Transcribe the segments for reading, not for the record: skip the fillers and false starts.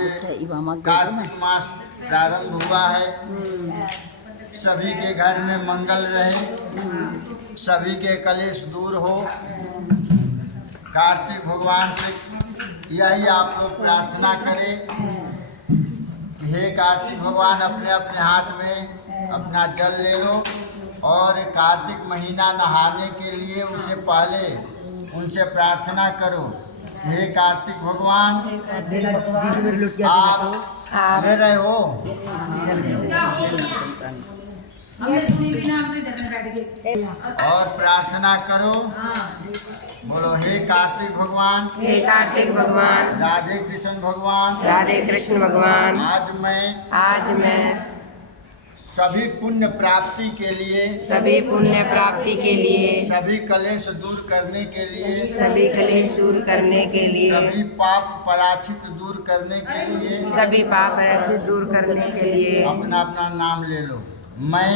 कार्तिक मास प्रारंभ हुआ है। सभी के घर में मंगल रहे, सभी के कलेश दूर हो। कार्तिक भगवान से यही आप लोग प्रार्थना करें कि हे कार्तिक भगवान, अपने अपने हाथ में अपना जल ले लो और कार्तिक महीना नहाने के लिए उससे पहले उनसे प्रार्थना करो। हे कार्तिक भगवान, आप मेरे हो, और प्रार्थना करो। बोलो हे कार्तिक भगवान, हे कार्तिक भगवान, राधे कृष्ण भगवान, राधे कृष्ण भगवान, आज मैं सभी पुण्य प्राप्ति के लिए, सभी पुण्य प्राप्ति के लिए, सभी कलेश दूर करने के लिए, सभी कलेश दूर करने के लिए, सभी पाप पराचित दूर करने के लिए, सभी पाप पराचित दूर करने के लिए अपना अपना नाम ले लो। मैं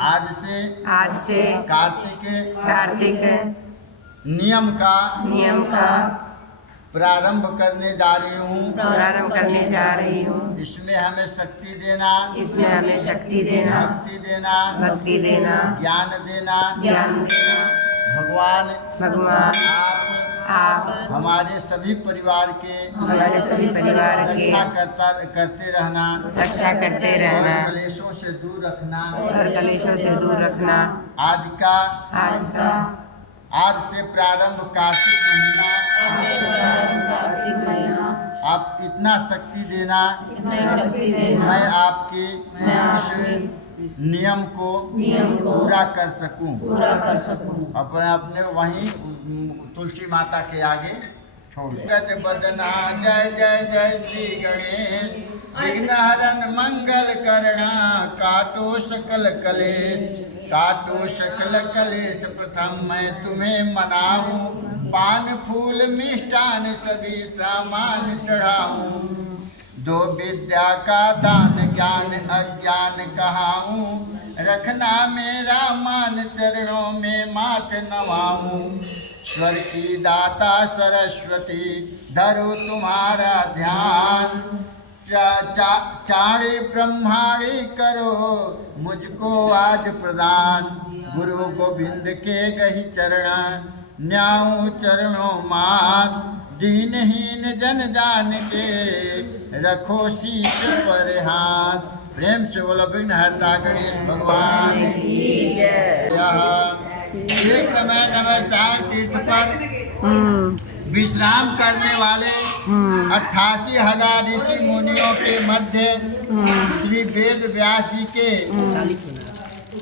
आज से कार्तिक नियम का प्रारंभ करने जा रही हूँ। इसमें हमें शक्ति देना, भक्ति देना, ज्ञान देना। भगवान आप हमारे सभी परिवार के रक्षा करते रहना और कलेशों से दूर रखना। आज से प्रारंभ कार्तिक महीना आप इतना शक्ति देना, मैं आपके इस नियम को पूरा कर सकूं। अपने वहीं तुलसी माता के आगे छोड़ बदना। जय जय जय श्री गणेश, विघ्न हरण मंगल करना। काटो सकल कलेश प्रथम मैं तुम्हें मनाऊं। पान फूल मिष्टान सभी सामान चढ़ाऊं। दो विद्या का दान, ज्ञान अज्ञान कहाऊं। रखना मेरा मान, चरणों में माथ नवाऊं। स्वर की दाता सरस्वती, धरो तुम्हारा ध्यान। चारे ब्रह्माणी करो मुझको आज प्रदान। गुरु गोविंद के गही चरण, न्याऊ चरणों मात। दीनहीन जन जान के रखो शीश पर हाथ। प्रेम से बोलो विघ्नहर्ता गणेश भगवान की जय। एक समय नमस्कार तीर्थ पर विश्राम करने वाले 88,000 ऋषि मुनियों के मध्य श्री वेद व्यास जी के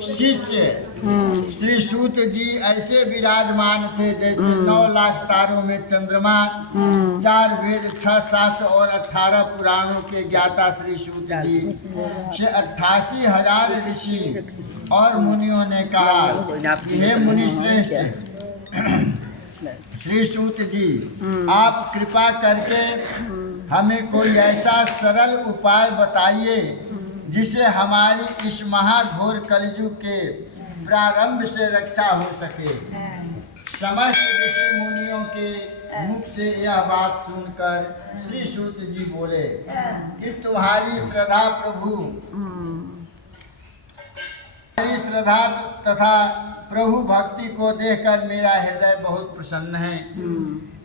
शिष्य श्री सूत जी ऐसे विराजमान थे जैसे 9 लाख तारों में चंद्रमा। 4 वेद 6 शास्त्र और 18 पुराणों के ज्ञाता श्री सूत जी से 88,000 ऋषि और मुनियों ने कहा कि हे मुनि श्रेष्ठ श्री सूत जी, आप कृपा करके हमें कोई ऐसा सरल उपाय बताइए जिसे हमारी इस महाघोर कलयुग के प्रारंभ से रक्षा हो सके। समस्त ऋषि मुनियों के मुख से यह बात सुनकर श्री सूत जी बोले कि तुम्हारी श्रद्धा तथा प्रभु भक्ति को देखकर मेरा हृदय बहुत प्रसन्न है।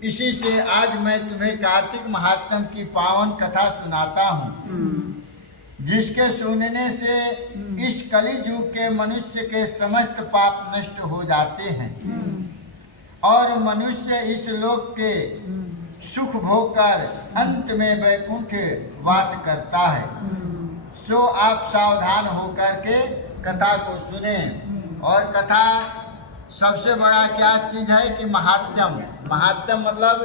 इसी से आज मैं तुम्हें कार्तिक महात्म की पावन कथा सुनाता हूँ, जिसके सुनने से इस कलियुग के मनुष्य के समस्त पाप नष्ट हो जाते हैं और मनुष्य इस लोक के सुख भोग कर अंत में वैकुंठ वास करता है। सो आप सावधान होकर के कथा को सुने। और कथा सबसे बड़ा क्या चीज है कि महात्म मतलब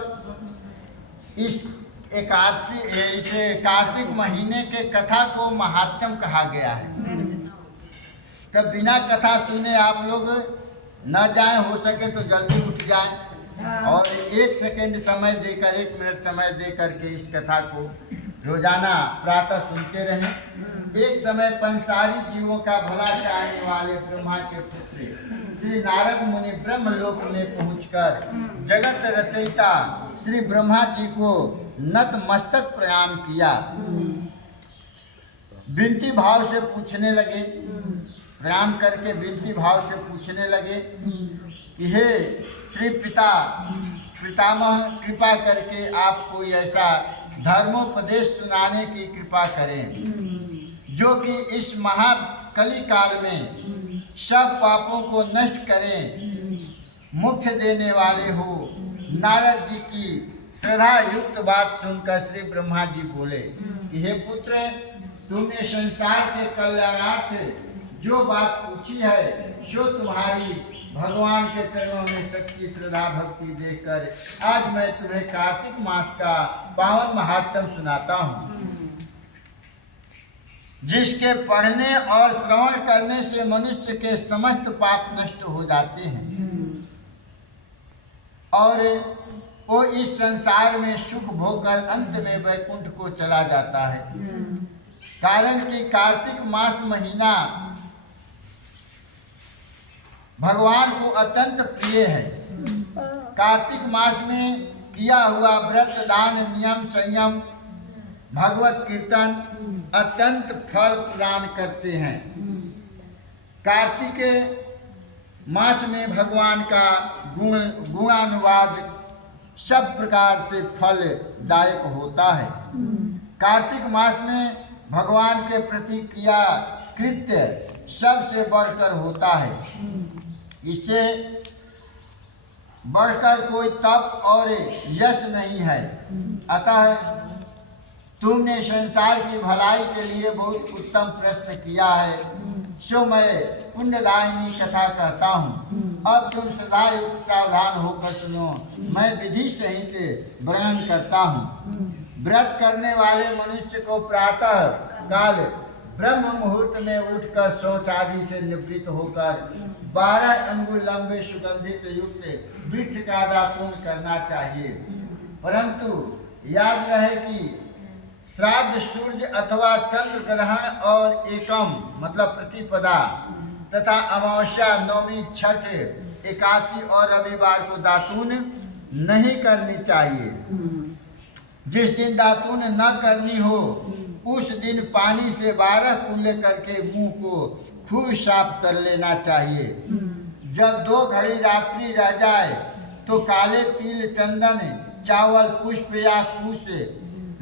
इस एकादशी इसे कार्तिक महीने के कथा को महात्म कहा गया है। तब बिना कथा सुने आप लोग न जाएं, हो सके तो जल्दी उठ जाएं और 1 सेकंड समय देकर 1 मिनट समय देकर के इस कथा को रोजाना प्रातः सुनते रहें। एक समय पंसारी जीवों का भला चाहने वाले ब्रह्मा के पुत्र श्री नारद मुनि ब्रह्मलोक में पहुंचकर जगत रचयिता श्री ब्रह्मा जी को नतमस्तक प्रणाम किया। विनती भाव से पूछने लगे, प्रणाम करके विनती भाव से पूछने लगे कि हे श्री पितामह, कृपा करके आप कोई ऐसा धर्मोपदेश सुनाने की कृपा करें जो कि इस महाकली काल में सब पापों को नष्ट करें, मोक्ष देने वाले हो। नारद जी की श्रद्धा युक्त बात सुनकर श्री ब्रह्मा जी बोले कि हे पुत्र, तुमने संसार के कल्याणार्थ जो बात पूछी है सो तुम्हारी भगवान के चरणों में सच्ची श्रद्धा भक्ति देखकर आज मैं तुम्हें कार्तिक मास का पावन महात्म सुनाता हूँ, जिसके पढ़ने और श्रवण करने से मनुष्य के समस्त पाप नष्ट हो जाते हैं और वो इस संसार में सुख भोगकर अंत में वैकुंठ को चला जाता है। कारण कि कार्तिक मास महीना भगवान को अत्यंत प्रिय है। कार्तिक मास में किया हुआ व्रत, दान, नियम, संयम, भगवत कीर्तन अत्यंत फल प्रदान करते हैं। कार्तिक मास में भगवान का गुणानुवाद सब प्रकार से फलदायक होता है। कार्तिक मास में भगवान के प्रति किया कृत्य सबसे बढ़कर होता है। इससे बढ़कर कोई तप और यश नहीं है। अतः तुमने संसार की भलाई के लिए बहुत उत्तम प्रश्न किया है, सो मैं पुण्यदायिनी कथा कहता हूँ। अब तुम श्रद्धायुक्त सावधान होकर सुनो। मैं विधि सहित वर्णन करता हूँ। व्रत करने वाले मनुष्य को प्रातः काल ब्रह्म मुहूर्त में उठकर शौच आदि से निवृत्त होकर 12 अंगुल लंबे सुगंधित युक्त वृक्ष का दातून करना चाहिए। परंतु याद रहे कि श्राद्ध, सूर्य अथवा चंद्र ग्रहण और एकम मतलब प्रतिपदा तथा अमावस्या, नवमी, छठ, एकादशी और रविवार को दातून नहीं करनी चाहिए। जिस दिन दातून न करनी हो उस दिन पानी से 12 कुल्ले करके मुंह को खूब साफ कर लेना चाहिए। जब 2 घड़ी रात्रि रह जाए तो काले तिल, चंदन, चावल, पुष्प या कुश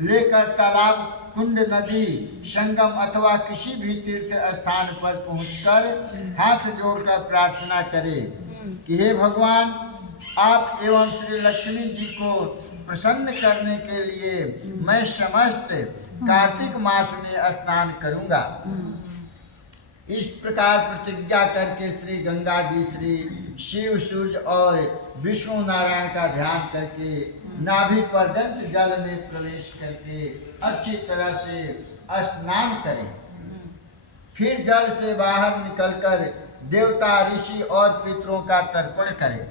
लेकर तालाब, कुंड, नदी, संगम अथवा किसी भी तीर्थ स्थान पर पहुंचकर हाथ जोड़कर प्रार्थना करें कि हे भगवान, आप एवं श्री लक्ष्मी जी को प्रसन्न करने के लिए मैं समस्त कार्तिक मास में स्नान करूंगा। इस प्रकार प्रतिज्ञा करके श्री गंगा जी, श्री शिव, सूर्य और विष्णु नारायण का ध्यान करके नाभि पर्यंत जल में प्रवेश करके अच्छी तरह से स्नान करें। फिर जल से बाहर निकलकर देवता, ऋषि और पितरों का तर्पण करें।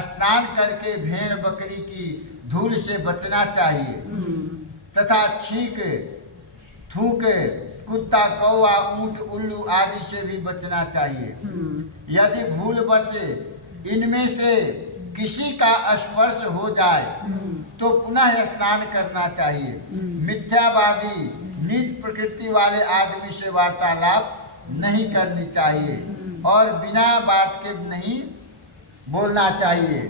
स्नान करके भेड़ बकरी की धूल से बचना चाहिए तथा छींक, थूक, कुत्ता, कौवा, ऊंट, उल्लू आदि से भी बचना चाहिए। यदि भूलवश इनमें से किसी का स्पर्श हो जाए तो पुनः स्नान करना चाहिए। मिथ्यावादी, नीच प्रकृति वाले आदमी से वार्तालाप नहीं करनी चाहिए और बिना बात के नहीं बोलना चाहिए।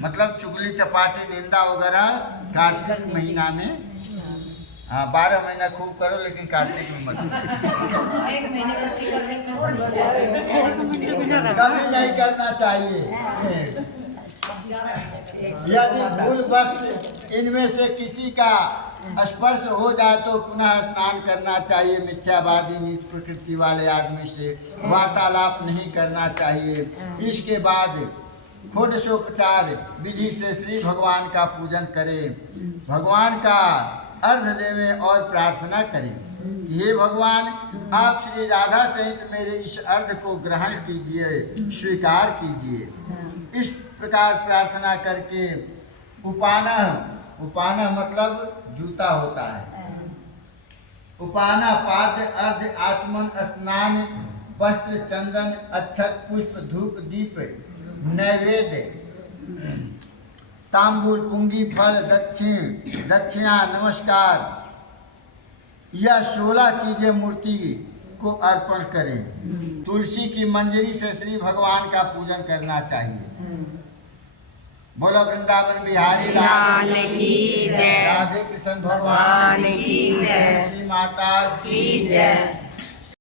मतलब चुगली, चपाटी, निंदा वगैरह कार्तिक महीना में, हाँ 12 महीना खूब करो लेकिन कार्तिक में मत कभी नहीं करना चाहिए। यदि भूलवश इनमें से किसी का स्पर्श हो जाए तो पुनः स्नान करना चाहिए। मिथ्यावादी, नीच प्रकृति वाले आदमी से वार्तालाप नहीं करना चाहिए। इसके बाद षोडशोपचार विधि से श्री भगवान का पूजन करें, भगवान का अर्घ देवें और प्रार्थना करें। हे भगवान, आप श्री राधा सहित मेरे इस अर्घ को ग्रहण कीजिए, स्वीकार कीजिए। इस प्रकार प्रार्थना करके उपाना मतलब जूता होता है। उपाना, पाद, अर्घ, आचमन, स्नान, वस्त्र, चंदन, अक्षत, पुष्प, धूप, दीप, नैवेद्य, तांबूल, पुंगी, फल, दक्षिणा, नमस्कार, यह 16 चीजें मूर्ति को अर्पण करें। तुलसी की मंजरी से श्री भगवान का पूजन करना चाहिए। बोलो वृंदावन बिहारी लाल की जय। राधे कृष्ण भगवान की जय। तुलसी माता की जय।